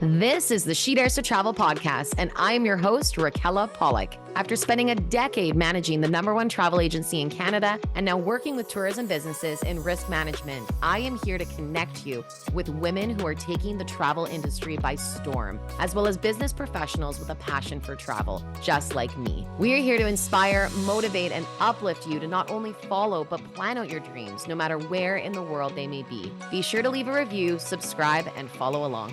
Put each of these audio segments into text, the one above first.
This is the She Dares to Travel podcast, and I am your host, Raquella Pollock. After spending a decade managing the #1 travel agency in Canada and now working with tourism businesses in risk management, I am here to connect you with women who are taking the travel industry by storm, as well as business professionals with a passion for travel, just like me. We are here to inspire, motivate, and uplift you to not only follow, but plan out your dreams, no matter where in the world they may be. Be sure to leave a review, subscribe, and follow along.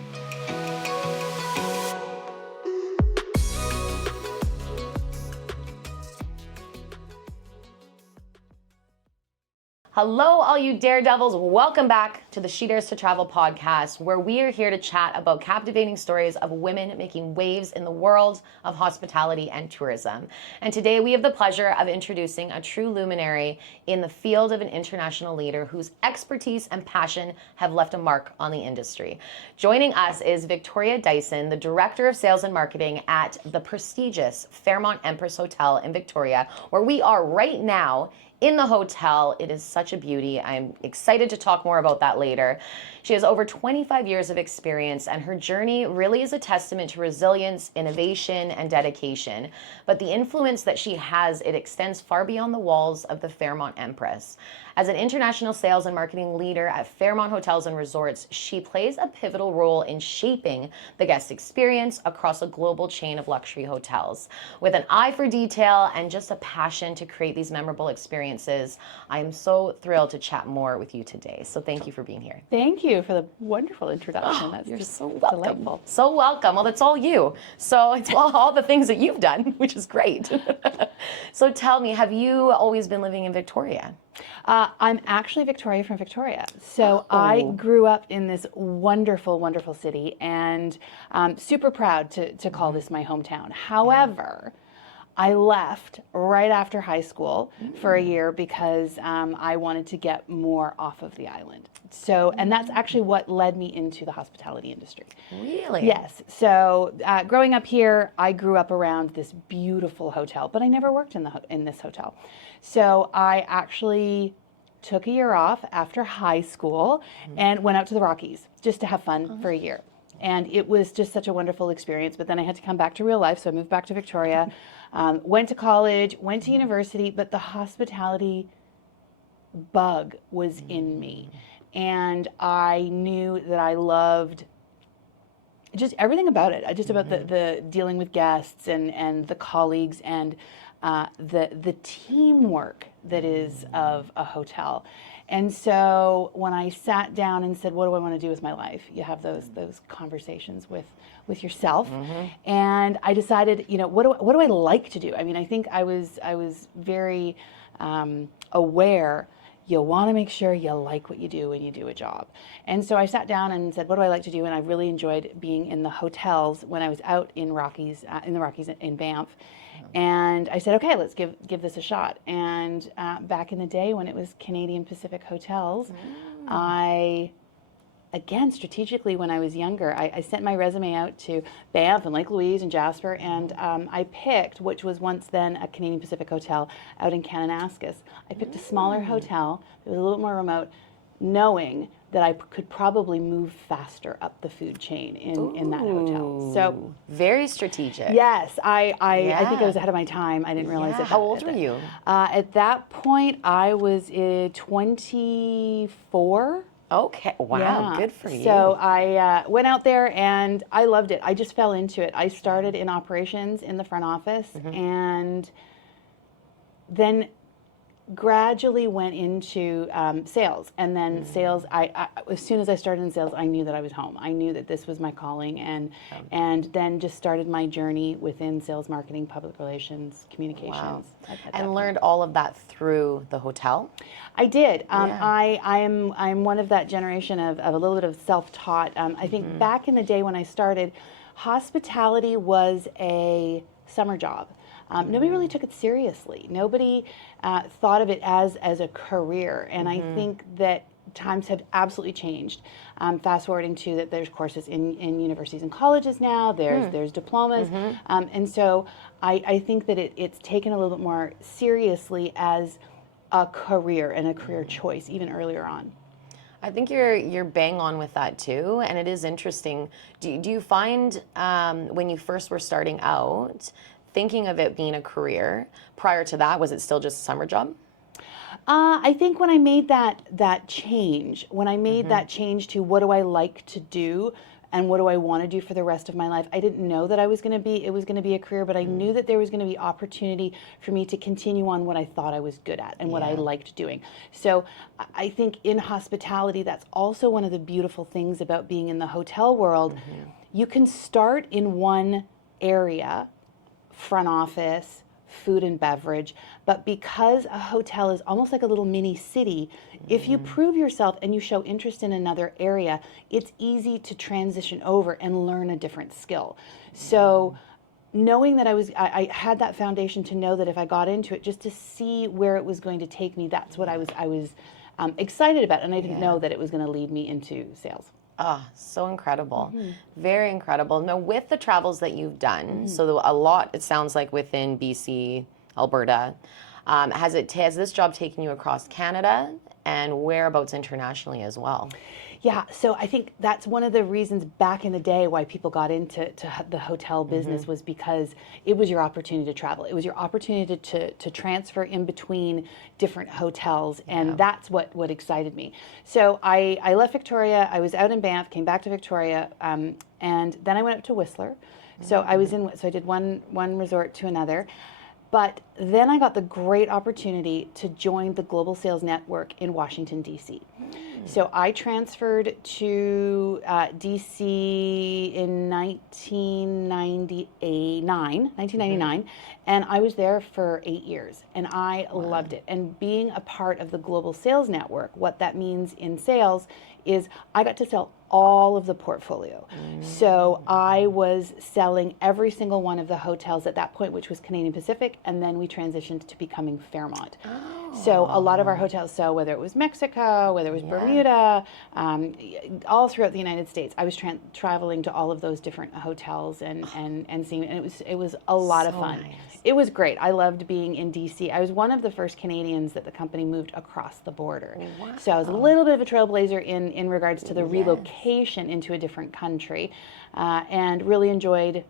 Hello, all you daredevils. Welcome back to the She Dares to Travel podcast, where we are here to chat about captivating stories of women making waves in the world of hospitality and tourism. And today we have the pleasure of introducing a true luminary in the field of an international leader whose expertise and passion have left a mark on the industry. Joining us is Victoria Dyson, the Director of Sales and Marketing at the prestigious Fairmont Empress Hotel in Victoria, where we are right now in the hotel. It is such a beauty. I'm excited to talk more about that later. She has over 25 years of experience, and her journey really is a testament to resilience, innovation, and dedication. But the influence that she has, it extends far beyond the walls of the Fairmont Empress. As an international sales and marketing leader at Fairmont Hotels and Resorts, she plays a pivotal role in shaping the guest experience across a global chain of luxury hotels. With an eye for detail and just a passion to create these memorable experiences, I am so thrilled to chat more with you today. So thank you for being here. Thank you for the wonderful introduction. That's You're just so welcome. delightful. So welcome. Well, that's all you. So it's all the things that you've done, which is great. So tell me, have you always been living in Victoria? I'm actually Victoria from Victoria. So I grew up in this wonderful, wonderful city, and super proud to call this my hometown. However, I left right after high school for a year because I wanted to get more off of the island. So, and that's actually what led me into the hospitality industry. Really? Yes. So, growing up here, I grew up around this beautiful hotel, but I never worked in this hotel. So, I actually took a year off after high school and went out to the Rockies just to have fun for a year. And it was just such a wonderful experience. But then I had to come back to real life, so I moved back to Victoria, went to college, went to university, but the hospitality bug was in me. And I knew that I loved just everything about it, just about the dealing with guests and the colleagues and the teamwork that is of a hotel. And so when I sat down and said, what do I want to do with my life? You have those conversations with yourself. And I decided, what do I like to do? I mean, I think I was very aware. You want to make sure you like what you do when you do a job. And so I sat down and said, what do I like to do? And I really enjoyed being in the hotels when I was out in the Rockies in Banff. And I said, okay, let's give this a shot. And back in the day when it was Canadian Pacific Hotels, I, again, strategically when I was younger, I sent my resume out to Banff and Lake Louise and Jasper, and I picked, which was once then a Canadian Pacific Hotel out in Kananaskis. I picked a smaller hotel that was a little more remote, knowing that I could probably move faster up the food chain in that hotel. So very strategic. Yes, I think I was ahead of my time. I didn't realize it. How old were you? At that point, I was 24. Okay. Wow. Good for you. So I went out there and I loved it. I just fell into it. I started in operations in the front office and then gradually went into sales. And then sales, I as soon as I started in sales, I knew that I was home. I knew that this was my calling, and then just started my journey within sales, marketing, public relations, communications. And learned all of that through the hotel? I did. I'm one of that generation of a little bit of self-taught. I think back in the day when I started, hospitality was a summer job. Nobody really took it seriously. Nobody thought of it as a career. And I think that times have absolutely changed. Fast forwarding to that, there's courses in universities and colleges now. There's diplomas, and so I think that it's taken a little bit more seriously as a career and a career choice even earlier on. I think you're bang on with that too, and it is interesting. Do you find when you first were starting out, thinking of it being a career, prior to that, was it still just a summer job? I think when I made that change, when I made that change to what do I like to do and what do I want to do for the rest of my life, I didn't know that it was going to be a career, but I knew that there was going to be opportunity for me to continue on what I thought I was good at and what I liked doing. So I think in hospitality, that's also one of the beautiful things about being in the hotel world. You can start in one area, front office, food and beverage, but because a hotel is almost like a little mini city, if you prove yourself and you show interest in another area, it's easy to transition over and learn a different skill. So knowing that I had that foundation to know that if I got into it, just to see where it was going to take me, that's what I was excited about, and I didn't know that it was going to lead me into sales. Oh, so incredible. Very incredible. Now, with the travels that you've done, so a lot, it sounds like, within BC, Alberta, has this job taken you across Canada and whereabouts internationally as well? Yeah, so I think that's one of the reasons back in the day why people got into the hotel business was because it was your opportunity to travel. It was your opportunity to transfer in between different hotels, and that's what excited me. So I left Victoria, I was out in Banff, came back to Victoria, and then I went up to Whistler. So I did one resort to another. But then I got the great opportunity to join the Global Sales Network in Washington, D.C. So I transferred to D.C. in 1999, and I was there for 8 years, and I loved it. And being a part of the Global Sales Network, what that means in sales is I got to sell all of the portfolio. So I was selling every single one of the hotels at that point, which was Canadian Pacific, and then we transitioned to becoming Fairmont. So a lot of our hotels, so whether it was Mexico, whether it was Bermuda, all throughout the United States, I was traveling to all of those different hotels and seeing, and it was a lot of fun. Nice. It was great. I loved being in DC. I was one of the first Canadians that the company moved across the border. Wow. So I was a little bit of a trailblazer in regards to the relocation into a different country, and really enjoyed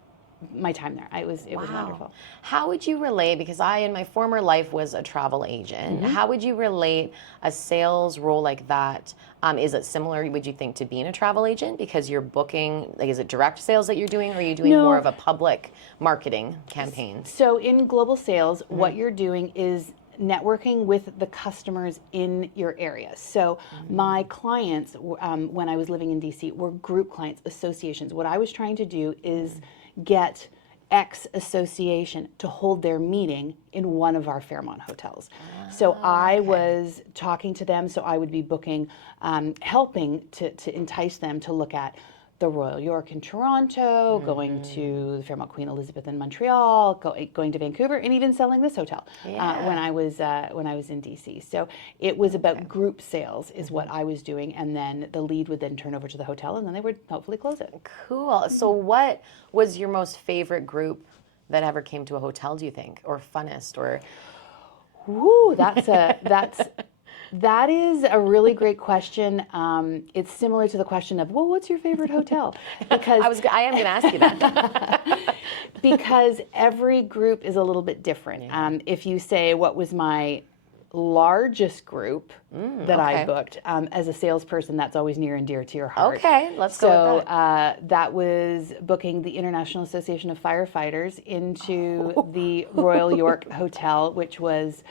my time there. It was wonderful. How would you relate, because I in my former life was a travel agent, how would you relate a sales role like that? Is it similar, would you think, to being a travel agent, because you're booking, like, is it direct sales that you're doing, or are you doing more of a public marketing campaign? So in global sales, what you're doing is networking with the customers in your area. So my clients, when I was living in DC, were group clients, associations. What I was trying to do is get X association to hold their meeting in one of our Fairmont hotels. So I was talking to them, so I would be booking, helping to entice them to look at the Royal York in Toronto, going to the Fairmont Queen Elizabeth in Montreal, going to Vancouver, and even selling this hotel when I was in DC. So it was about group sales is what I was doing, and then the lead would then turn over to the hotel, and then they would hopefully close it. Cool. So what was your most favorite group that ever came to a hotel, do you think, or funnest, or? Ooh, that is a really great question. It's similar to the question of, well, what's your favorite hotel? Because I am going to ask you that. because every group is a little bit different. If you say, what was my largest group that I booked as a salesperson, that's always near and dear to your heart. Okay, let's go with that. That was booking the International Association of Firefighters into the Royal York Hotel, which was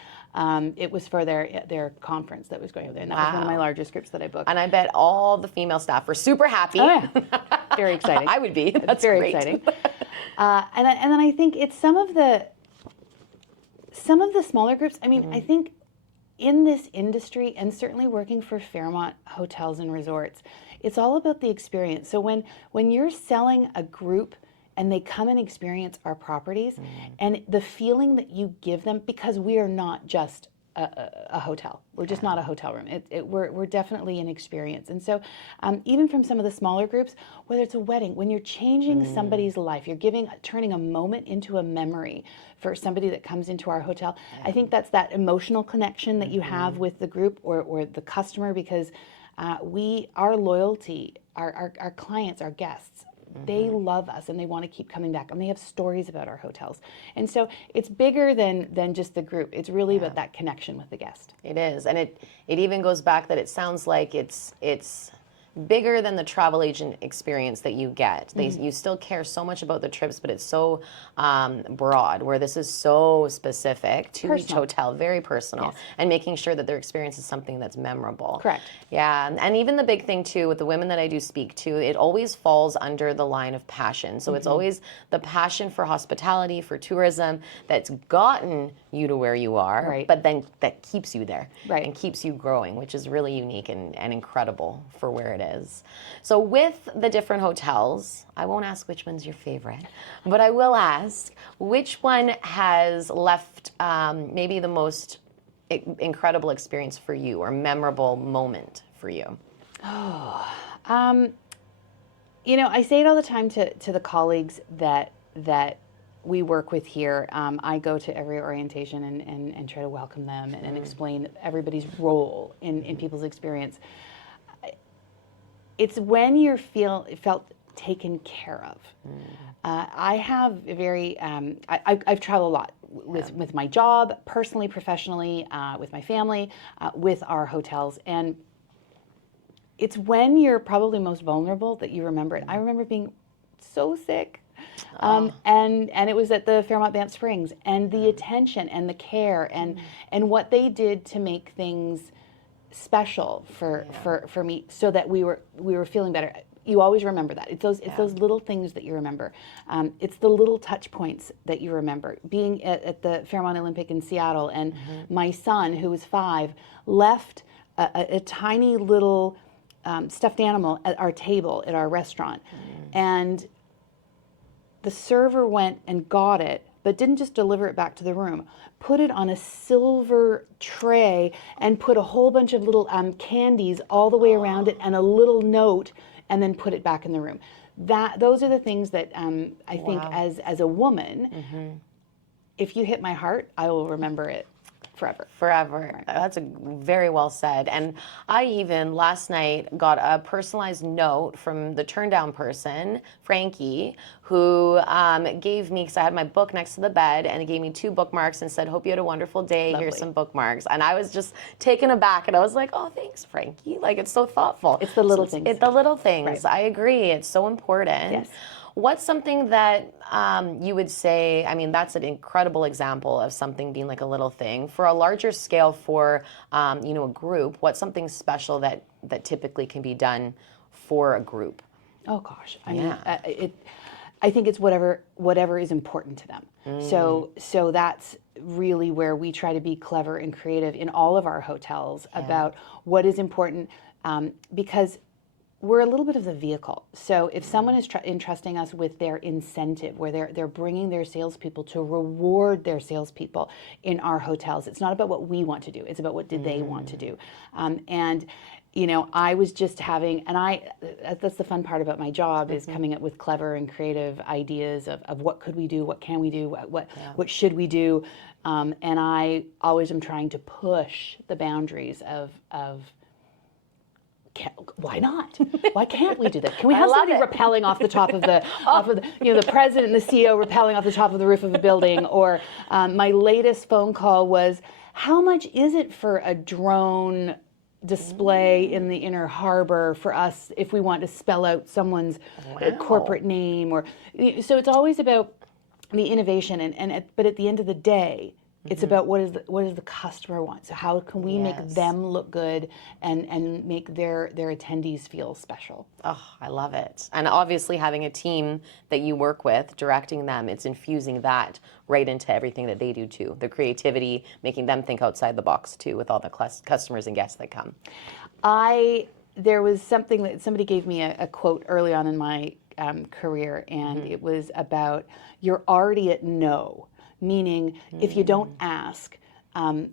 it was for their conference that was going on there. And that was one of my largest groups that I booked. And I bet all the female staff were super happy. Oh, yeah. Very exciting. I would be. That's very great. exciting. And then I think it's some of the smaller groups. I mean, I think in this industry, and certainly working for Fairmont Hotels and Resorts, it's all about the experience. So when you're selling a group and they come and experience our properties, and the feeling that you give them, because we are not just a hotel. We're just not a hotel room. We're definitely an experience. And so even from some of the smaller groups, whether it's a wedding, when you're changing somebody's life, you're turning a moment into a memory for somebody that comes into our hotel. I think that's that emotional connection that you have with the group or the customer, because Our loyalty, our clients, our guests, they love us and they want to keep coming back, and they have stories about our hotels. And so it's bigger than just the group. It's really about that connection with the guest. It is, and it even goes back that it sounds like it's bigger than the travel agent experience that you get. You still care so much about the trips, but it's so broad, where this is so specific to each hotel, very personal, and making sure that their experience is something that's memorable. Correct. Yeah, and even the big thing too with the women that I do speak to, it always falls under the line of passion. So it's always the passion for hospitality, for tourism, that's gotten you to where you are, but then that keeps you there and keeps you growing, which is really unique and incredible for where it is. So with the different hotels, I won't ask which one's your favorite, but I will ask which one has left maybe the most incredible experience for you or memorable moment for you. You know, I say it all the time to the colleagues that we work with here. I go to every orientation and try to welcome them and explain everybody's role in people's experience. It's when you felt taken care of. I have a very, I've traveled a lot with my job, personally, professionally, with my family, with our hotels. And it's when you're probably most vulnerable that you remember it. I remember being so sick. And it was at the Fairmont Banff Springs, and the attention and the care and what they did to make things special for me, so that we were feeling better. You always remember that. It's those little things that you remember. It's the little touch points that you remember. Being at the Fairmont Olympic in Seattle, and my son, who was 5, left a tiny little stuffed animal at our table at our restaurant, and the server went and got it, but didn't just deliver it back to the room, put it on a silver tray and put a whole bunch of little candies all the way around it and a little note, and then put it back in the room. Those are the things that I think as a woman, if you hit my heart, I will remember it forever. Forever. That's very well said. And I even last night got a personalized note from the turn down person, Frankie, who gave me, because I had my book next to the bed, and he gave me 2 bookmarks and said, "Hope you had a wonderful day. Lovely. Here's some bookmarks." And I was just taken aback, and I was like, "Oh, thanks, Frankie." Like, it's so thoughtful. It's the little things. It's the little things. I agree. It's so important. Yes. What's something that you would say, I mean, that's an incredible example of something being like a little thing. For a larger scale, for a group, what's something special that typically can be done for a group? Oh gosh, I mean, I think it's whatever is important to them. So that's really where we try to be clever and creative in all of our hotels about what is important, because we're a little bit of the vehicle. So if someone is entrusting us with their incentive, where they're bringing their salespeople to reward their salespeople in our hotels, it's not about what we want to do. It's about what did they want to do. And you know, I was just having, and that's the fun part about my job, is coming up with clever and creative ideas of what could we do, what can we do, what should we do, and I always am trying to push the boundaries of why not? Why can't we do that? Can we have somebody rappelling off the top of the, the president and the CEO rappelling off the top of the roof of a building? Or my latest phone call was, how much is it for a drone display in the inner harbor for us if we want to spell out someone's corporate name? Or so it's always about the innovation, but at the end of the day, it's about what does the customer want. So how can we make them look good and make their attendees feel special? Oh, I love it. And obviously having a team that you work with, directing them, it's infusing that right into everything that they do too. The creativity, making them think outside the box too, with all the customers and guests that come. There was something that somebody gave me a quote early on in my career, and it was about, you're already at no. Meaning, if you don't ask,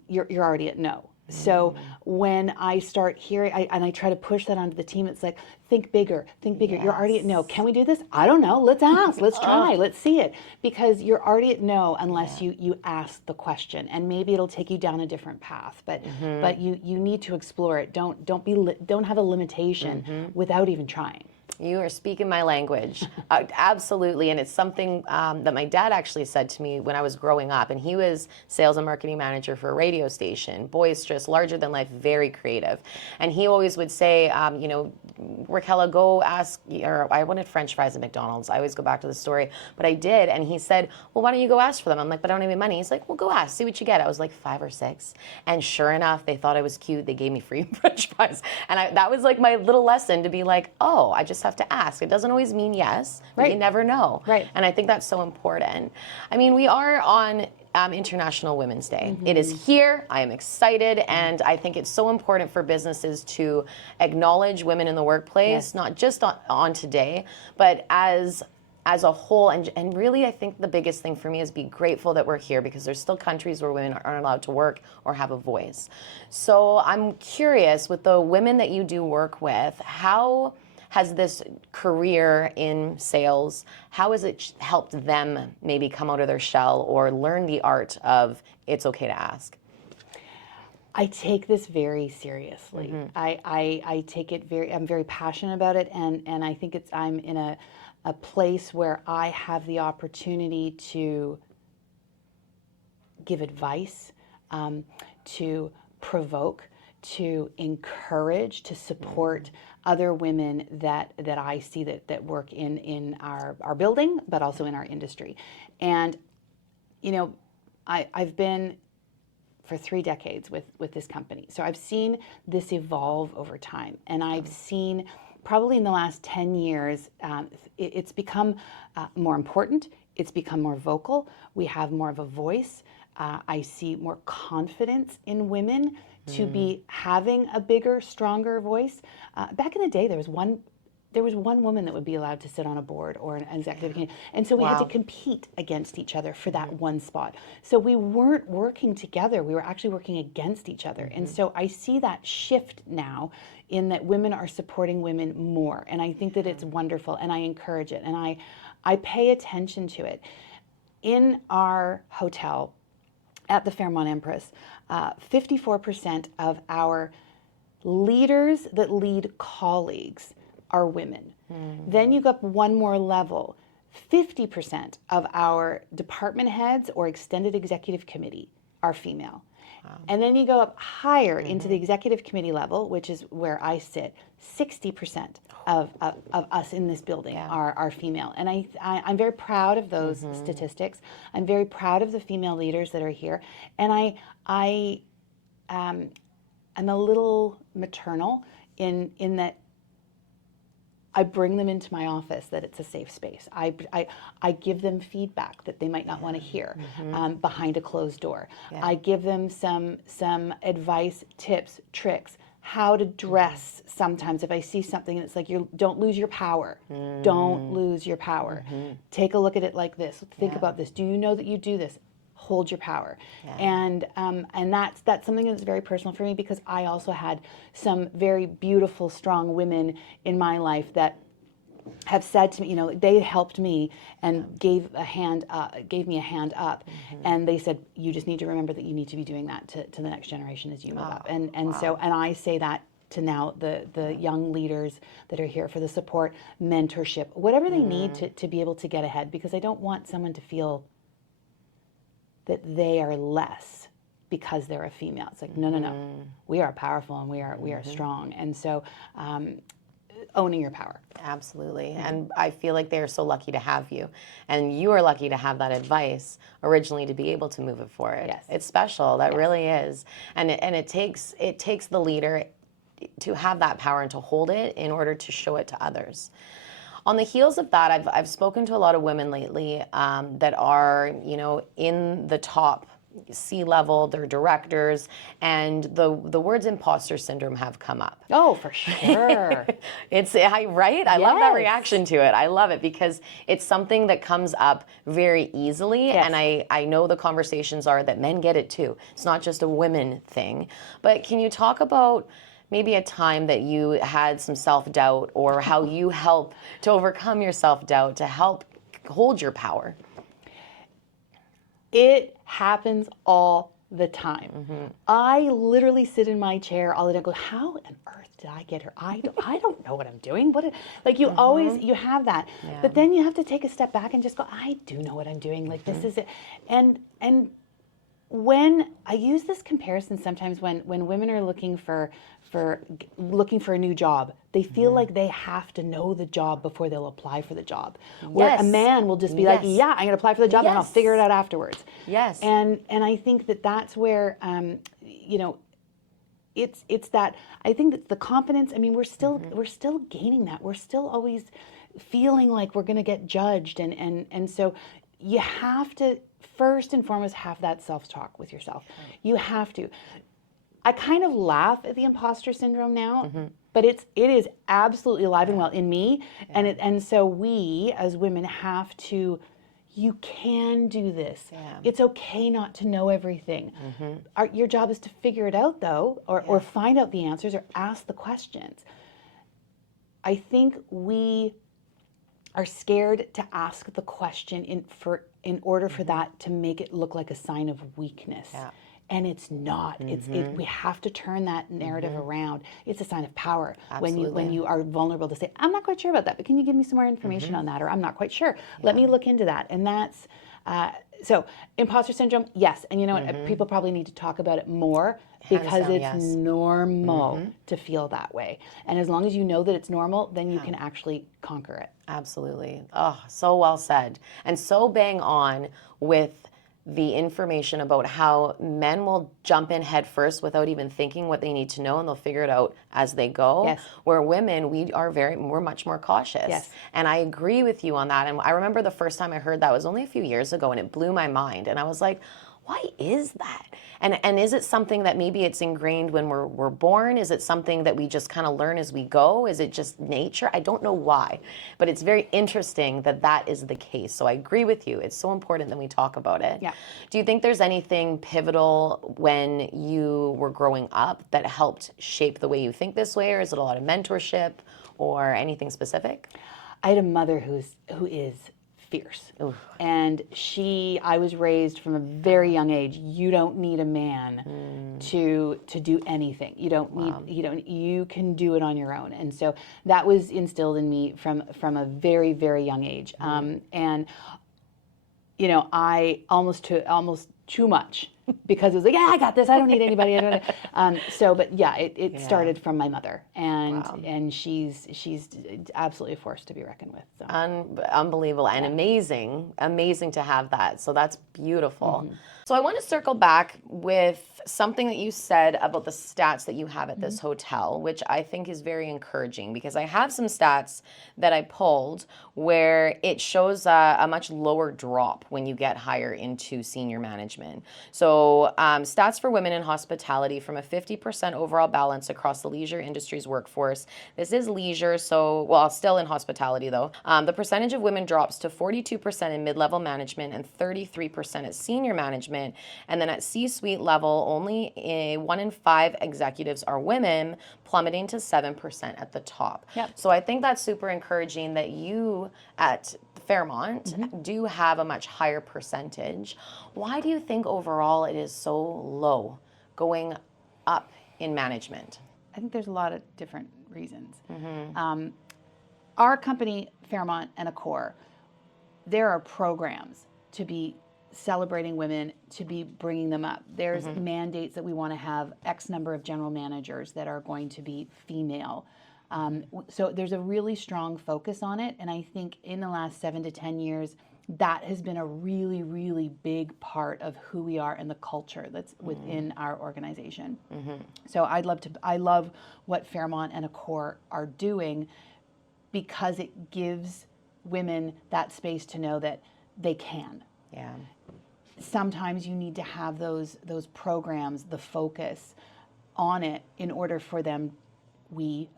you're already at no. So when I start hearing, and I try to push that onto the team, it's like, think bigger, think bigger. You're already at no. Can we do this? I don't know. Let's ask. Let's try. Let's see it. Because you're already at no unless you ask the question, and maybe it'll take you down a different path. But you need to explore it. Don't have a limitation without even trying. You are speaking my language. Absolutely. And it's something that my dad actually said to me when I was growing up. And he was sales and marketing manager for a radio station, boisterous, larger than life, very creative. And he always would say, Raquel, go ask, or I wanted French fries at McDonald's. I always go back to the story, but I did. And he said, well, why don't you go ask for them? I'm like, but I don't have any money. He's like, well, go ask, see what you get. I was like 5 or 6. And sure enough, they thought I was cute. They gave me free French fries. And that was like my little lesson to be like, oh, I just have to ask. It doesn't always mean yes, but you never know. Right. And I think that's so important. I mean, we are on International Women's Day. It is here. I am excited, and I think it's so important for businesses to acknowledge women in the workplace, not just on today, but as a whole. And really, I think the biggest thing for me is be grateful that we're here, because there's still countries where women aren't allowed to work or have a voice. So I'm curious, with the women that you do work with, how has this career in sales, how has it helped them maybe come out of their shell or learn the art of it's okay to ask? I take this very seriously. I take it I'm very passionate about it, and I think I'm in a place where I have the opportunity to give advice, to provoke, to encourage, to support other women that I see that work in our building, but also in our industry. And, I've been for 3 decades with this company. So I've seen this evolve over time. And I've seen probably in the last 10 years, it's become more important. It's become more vocal. We have more of a voice. I see more confidence in women to be having a bigger, stronger voice. Back in the day, there was one woman that would be allowed to sit on a board or an executive committee. And so we had to compete against each other for that one spot. So we weren't working together. We were actually working against each other. And so I see that shift now in that women are supporting women more. And I think that it's wonderful, and I encourage it. And I pay attention to it. In our hotel at the Fairmont Empress, 54% of our leaders that lead colleagues are women. Then you go up one more level, 50% of our department heads or extended executive committee are female. And then you go up higher into the executive committee level, which is where I sit. 60% of us in this building are female. And I'm very proud of those statistics. I'm very proud of the female leaders that are here. And I'm a little maternal in that I bring them into my office, that it's a safe space. I give them feedback that they might not want to hear behind a closed door. I give them some advice, tips, tricks, how to dress. Sometimes if I see something and it's like, don't lose your power. Don't lose your power. Take a look at it like this. Think about this. Do you know that you do this? Hold your power. And that's something that's very personal for me, because I also had some very beautiful, strong women in my life that have said to me, they helped me and gave me a hand up. And they said, you just need to remember that you need to be doing that to the next generation as you move up. And I say that to now the young leaders that are here for the support, mentorship, whatever they need to be able to get ahead, because I don't want someone to feel that they are less because they're a female. It's like, no. We are powerful, and we are strong. And so owning your power. Absolutely. And I feel like they're so lucky to have you. And you are lucky to have that advice originally to be able to move it forward. Yes. It's special. That really is. And it takes the leader to have that power and to hold it in order to show it to others. On the heels of that, I've spoken to a lot of women lately that are, in the top C-level, they're directors, and the words imposter syndrome have come up. Oh, for sure. Right? I love that Yes. reaction to it. I love it because it's something that comes up very easily. Yes. And I know the conversations are that men get it too. It's not just a women thing. But can you talk about maybe a time that you had some self-doubt, or how you help to overcome your self-doubt to help hold your power? It happens all the time. I literally sit in my chair all the time and go, how on earth did I get here? I don't know what I'm doing. Like you always, you have that. But then you have to take a step back and just go, I do know what I'm doing. Like this is it. And when I use this comparison sometimes when women are looking for a new job, they feel like they have to know the job before they'll apply for the job. Where a man will just be like, yeah, I'm going to apply for the job and I'll figure it out afterwards. Yes. And I think that's where, you know, it's that, I think that the confidence, I mean, we're still gaining that. We're still always feeling like we're going to get judged. And so you have to, first and foremost, have that self-talk with yourself. You have to. I kind of laugh at the imposter syndrome now, but it is absolutely alive and well in me. And so we as women have to, you can do this. It's okay not to know everything. Your job is to figure it out though, or find out the answers or ask the questions. I think we are scared to ask the question in order for that to make it look like a sign of weakness. And it's not. We have to turn that narrative around. It's a sign of power. When you are vulnerable to say, I'm not quite sure about that, but can you give me some more information on that? Or I'm not quite sure. Let me look into that. And that's, so imposter syndrome, yes. And you know what, people probably need to talk about it more because it's normal to feel that way. And as long as you know that it's normal, then you can actually conquer it. Absolutely. Oh, so well said. And so bang on with the information about how men will jump in head first without even thinking what they need to know, and they'll figure it out as they go. Yes. Where women, we're much more cautious. Yes. And I agree with you on that. And I remember the first time I heard that was only a few years ago, and it blew my mind. And I was like, why is that? And is it something that maybe it's ingrained when we're born? Is it something that we just kind of learn as we go? Is it just nature? I don't know why, but it's very interesting that that is the case. So I agree with you. It's so important that we talk about it. Yeah. Do you think there's anything pivotal when you were growing up that helped shape the way you think this way, or is it a lot of mentorship or anything specific? I had a mother who is fierce. Oof. And I was raised from a very young age, you don't need a man to do anything. You can do it on your own. And so that was instilled in me from a very, very young age. And you know, I almost too much because it was like, yeah, I got this. I don't need anybody. But yeah, it started from my mother, and she's absolutely a force to be reckoned with. So. Unbelievable and amazing to have that. So that's beautiful. So I want to circle back with something that you said about the stats that you have at this hotel, which I think is very encouraging, because I have some stats that I pulled where it shows a much lower drop when you get higher into senior management. So stats for women in hospitality from a 50% overall balance across the leisure industry's workforce. This is leisure, so, well, still in hospitality though. The percentage of women drops to 42% in mid-level management and 33% at senior management. And then at C-suite level, only 1 in 5 executives are women, plummeting to 7% at the top. Yep. So I think that's super encouraging that you at Fairmont do have a much higher percentage. Why do you think overall it is so low going up in management? I think there's a lot of different reasons. Our company, Fairmont and Aiport, there are programs to be celebrating women, to be bringing them up. There's mandates that we want to have X number of general managers that are going to be female. So there's a really strong focus on it. And I think in the last 7 to 10 years, that has been a really, really big part of who we are and the culture that's within our organization. So I love what Fairmont and Aiport are doing, because it gives women that space to know that they can. Yeah. sometimes you need to have those programs, the focus on it, in order for them,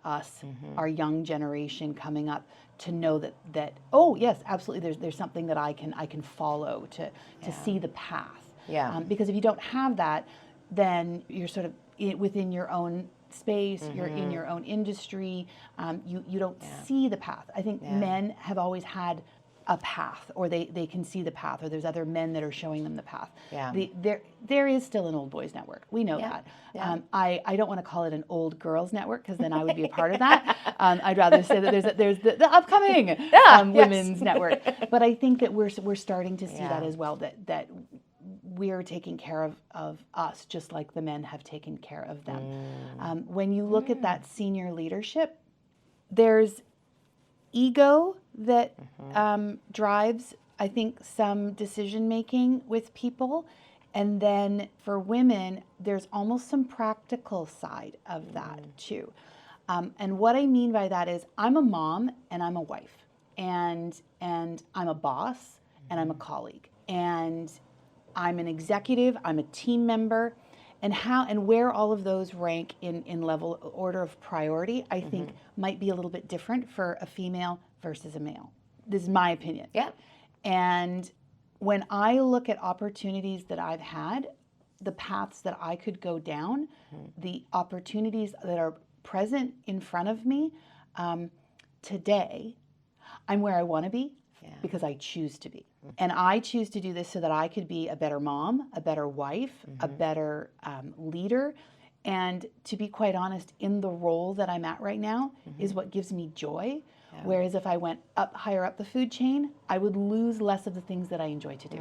us, our young generation coming up, to know that oh yes, absolutely, there's something that I can follow to see the path. Yeah. Because if you don't have that, then you're sort of within your own space, you're in your own industry, you don't see the path. I think men have always had a path, or they can see the path, or there's other men that are showing them the path. Yeah. There is still an old boys network. We know that. Yeah. I don't want to call it an old girls network, because then I would be a part of that. I'd rather say that there's the upcoming women's network. But I think that we're starting to see that as well, that we're taking care of us just like the men have taken care of them. When you look at that senior leadership, there's ego that drives, I think, some decision making with people. And then for women, there's almost some practical side of that too. And what I mean by that is, I'm a mom and I'm a wife, and I'm a boss and I'm a colleague, and I'm an executive, I'm a team member. And where all of those rank in level order of priority, I think might be a little bit different for a female versus a male. This is my opinion. Yeah. And when I look at opportunities that I've had, the paths that I could go down, the opportunities that are present in front of me, today, I'm where I want to be because I choose to be. And I choose to do this so that I could be a better mom, a better wife, a better leader. And to be quite honest, in the role that I'm at right now is what gives me joy. Whereas if I went higher up the food chain, I would lose less of the things that I enjoy to do.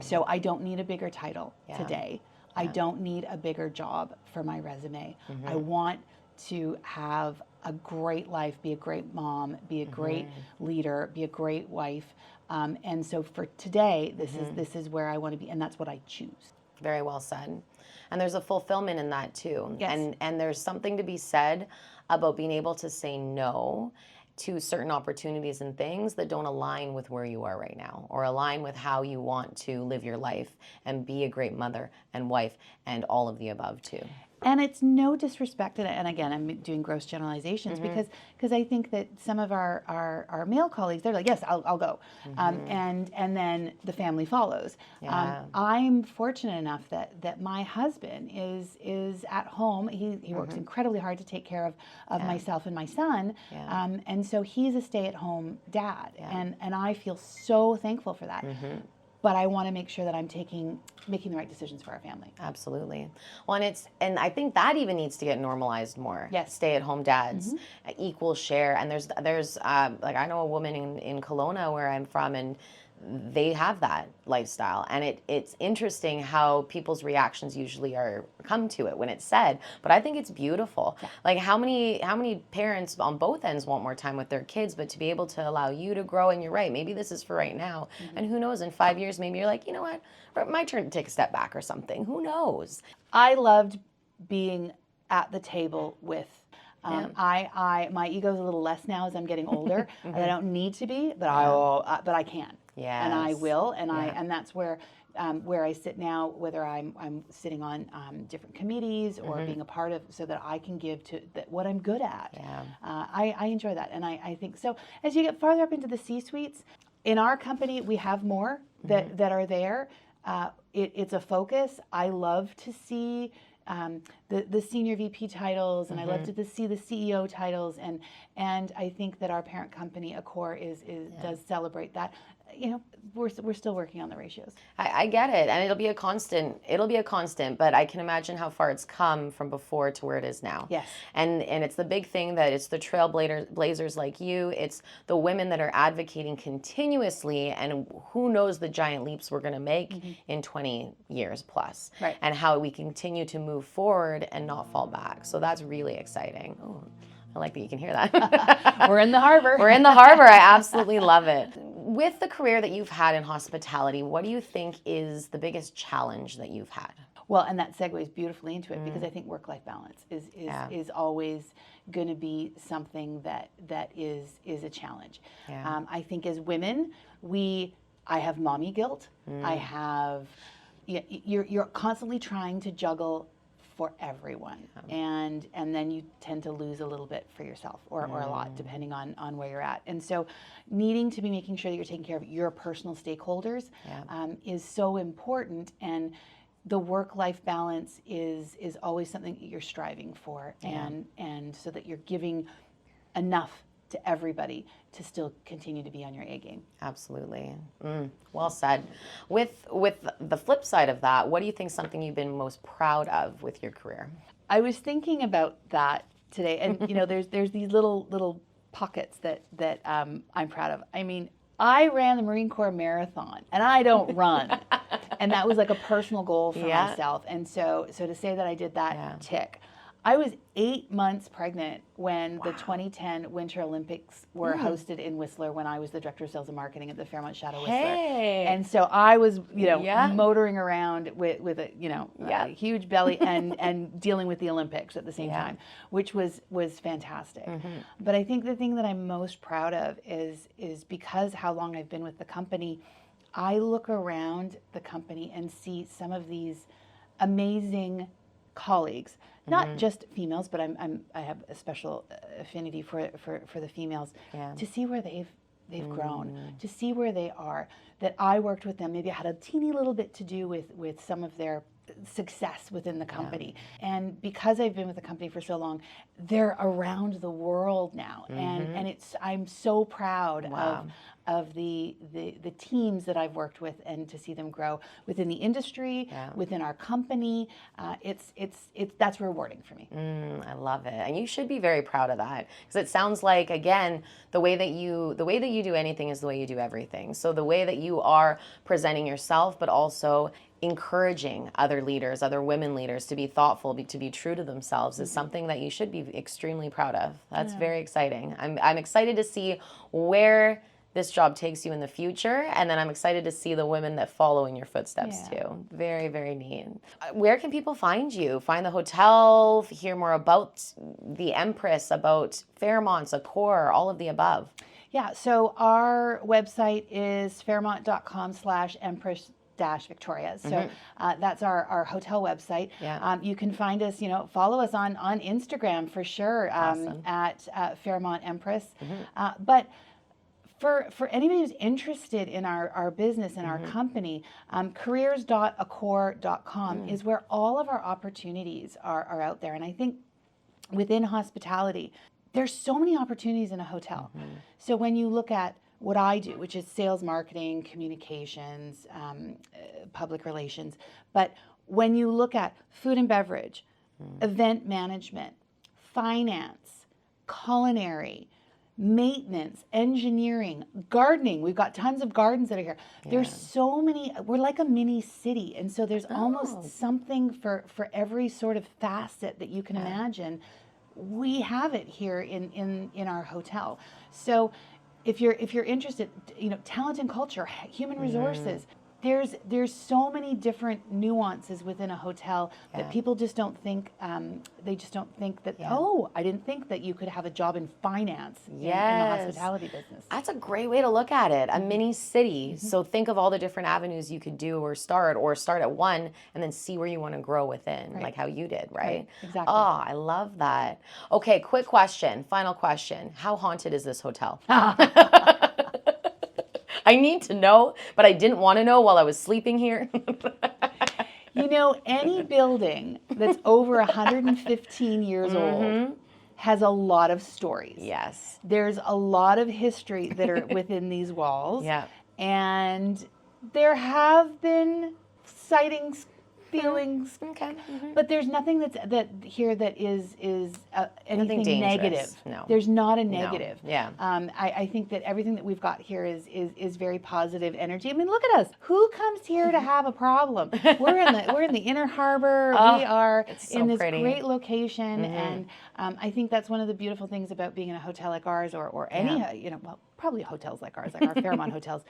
So I don't need a bigger title today. I don't need a bigger job for my resume. I want to have a great life, be a great mom, be a great leader, be a great wife. And so for today, this is where I want to be, and that's what I choose. Very well said. And there's a fulfillment in that too. Yes. And there's something to be said about being able to say no to certain opportunities and things that don't align with where you are right now, or align with how you want to live your life and be a great mother and wife and all of the above too. And it's no disrespect, and again, I'm doing gross generalizations because I think that some of our male colleagues, they're like, yes, I'll go, and then the family follows. I'm fortunate enough that my husband is at home. He works incredibly hard to take care of myself and my son, and so he's a stay-at-home dad, and I feel so thankful for that. But I want to make sure that I'm making the right decisions for our family. Absolutely. Well, and I think that even needs to get normalized more. Yes. Stay-at-home dads, equal share. And there's like, I know a woman in Kelowna where I'm from, and they have that lifestyle, and it's interesting how people's reactions usually come to it when it's said, but I think it's beautiful. Like how many parents on both ends want more time with their kids, but to be able to allow you to grow, and you're right, maybe this is for right now, and who knows, in 5 years maybe you're like, you know what, my turn to take a step back or something, who knows. I loved being at the table with my ego's a little less now as I'm getting older, and I don't need to be, but I can. Yes. And I will, and that's where I sit now, whether I'm sitting on different committees or being a part of, so that I can give to what I'm good at. I enjoy that, and I think so. As you get farther up into the C-suites, in our company, we have more that are there. It's a focus. I love to see the senior VP titles, and I love to see the CEO titles, and I think that our parent company, Aiport, does celebrate that. You know, we're still working on the ratios. I get it, and it'll be a constant, but I can imagine how far it's come from before to where it is now. Yes. And it's the big thing that it's the trailblazers like you, it's the women that are advocating continuously, and who knows the giant leaps we're going to make in 20 years plus. Right. And how we continue to move forward and not fall back. So that's really exciting. Oh, I like that you can hear that. We're in the harbor. We're in the harbor. I absolutely love it. With the career that you've had in hospitality, what do you think is the biggest challenge that you've had? Well, and that segues beautifully into it, because I think work-life balance is always going to be something that is a challenge. I think as women, we I have mommy guilt. I have, you're constantly trying to juggle for everyone. And then you tend to lose a little bit for yourself or a lot, depending on where you're at. And so needing to be making sure that you're taking care of your personal stakeholders is so important. And the work-life balance is always something that you're striving for, and so that you're giving enough to everybody to still continue to be on your A game. Absolutely. Well said. With the flip side of that, what do you think is something you've been most proud of with your career? I was thinking about that today, and there's these little pockets that I'm proud of. I mean, I ran the Marine Corps Marathon, and I don't run. And that was like a personal goal for myself. And so to say that I did that, tick. I was 8 months pregnant when the 2010 Winter Olympics were hosted in Whistler, when I was the director of sales and marketing at the Fairmont Whistler. And so I was, motoring around with a huge belly and dealing with the Olympics at the same time, which was fantastic. But I think the thing that I'm most proud of is because how long I've been with the company, I look around the company and see some of these amazing colleagues, not just females, but I have a special affinity for the females, to see where they've grown, to see where they are, that I worked with them. Maybe I had a teeny little bit to do with some of their success within the company. And because I've been with the company for so long, they're around the world now. And I'm so proud of the teams that I've worked with, and to see them grow within the industry, within our company. That's rewarding for me. I love it. And you should be very proud of that, because it sounds like, again, the way that you do anything is the way you do everything. So the way that you are presenting yourself, but also encouraging other leaders, other women leaders, to be thoughtful, to be true to themselves, is something that you should be extremely proud of. That's very exciting. I'm excited to see where this job takes you in the future, and then I'm excited to see the women that follow in your footsteps too. Very, very neat. Where can people find you? Find the hotel, hear more about the Empress, about Fairmont, Accor, all of the above. Yeah, so our website is fairmont.com/Empress Victoria. So that's our hotel website. You can find us, follow us on Instagram for sure, at Fairmont Empress. But for anybody who's interested in our business and our company, careers.accor.com is where all of our opportunities are out there. And I think within hospitality, there's so many opportunities in a hotel. So when you look at what I do, which is sales, marketing, communications, public relations, but when you look at food and beverage, event management, finance, culinary, maintenance, engineering, gardening. We've got tons of gardens that are here. There's so many. We're like a mini city, and so there's almost something for every sort of facet that you can imagine. We have it here in our hotel. So if you're interested, talent and culture, human resources. There's so many different nuances within a hotel that people just don't think. They just don't think that. Oh, I didn't think that you could have a job in finance in the hospitality business. That's a great way to look at it. A mini city. So think of all the different avenues you could do, or start at one, and then see where you want to grow within, like how you did, right? Exactly. Oh, I love that. Okay, quick question, final question. How haunted is this hotel? I need to know, but I didn't want to know while I was sleeping here. Any building that's over 115 years old has a lot of stories. Yes. There's a lot of history that are within these walls. And there have been sightings, feelings. But there's nothing that is anything negative. No. There's not a negative. No. I think that everything that we've got here is very positive energy. I mean, look at us. Who comes here to have a problem? We're in the Inner Harbor. We are in this great location, and I think that's one of the beautiful things about being in a hotel like ours, or any probably hotels like ours, like our Fairmont hotels.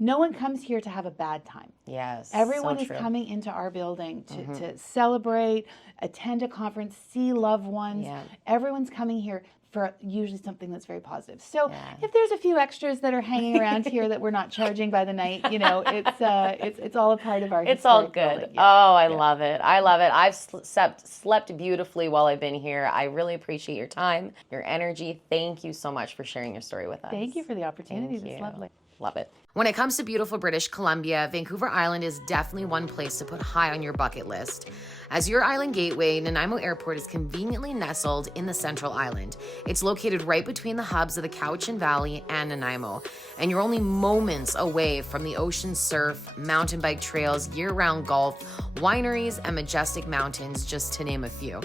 No one comes here to have a bad time. Yes. Everyone is coming into our building to celebrate, attend a conference, see loved ones. Everyone's coming here for usually something that's very positive. So if there's a few extras that are hanging around here that we're not charging by the night, you know, it's all a part of our. It's all good. Building. Yeah. Oh, I love it. I love it. I've slept beautifully while I've been here. I really appreciate your time, your energy. Thank you so much for sharing your story with us. Thank you for the opportunity. It's lovely. Love it. When it comes to beautiful British Columbia, Vancouver Island is definitely one place to put high on your bucket list. As your island gateway, Nanaimo Airport is conveniently nestled in the central island. It's located right between the hubs of the Cowichan Valley and Nanaimo, and you're only moments away from the ocean surf, mountain bike trails, year-round golf, wineries, and majestic mountains, just to name a few.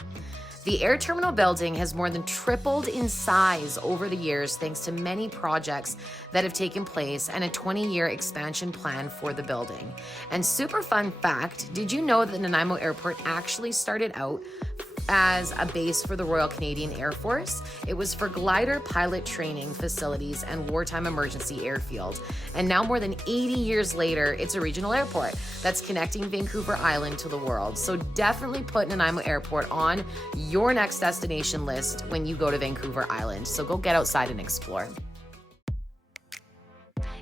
The air terminal building has more than tripled in size over the years thanks to many projects that have taken place and a 20-year expansion plan for the building. And super fun fact, did you know that Nanaimo Airport actually started out as a base for the Royal Canadian Air Force? It was for glider pilot training facilities and wartime emergency airfield. And now more than 80 years later, it's a regional airport that's connecting Vancouver Island to the world. So definitely put Nanaimo Airport on your next destination list when you go to Vancouver Island. So go get outside and explore.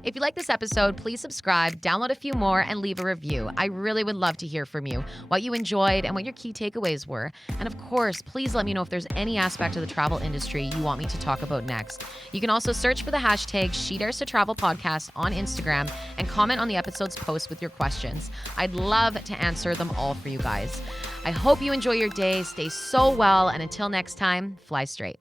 If you like this episode, please subscribe, download a few more, and leave a review. I really would love to hear from you, what you enjoyed and what your key takeaways were. And of course, please let me know if there's any aspect of the travel industry you want me to talk about next. You can also search for the hashtag SheDaresToTravel podcast on Instagram and comment on the episode's post with your questions. I'd love to answer them all for you guys. I hope you enjoy your day, stay so well, and until next time, fly straight.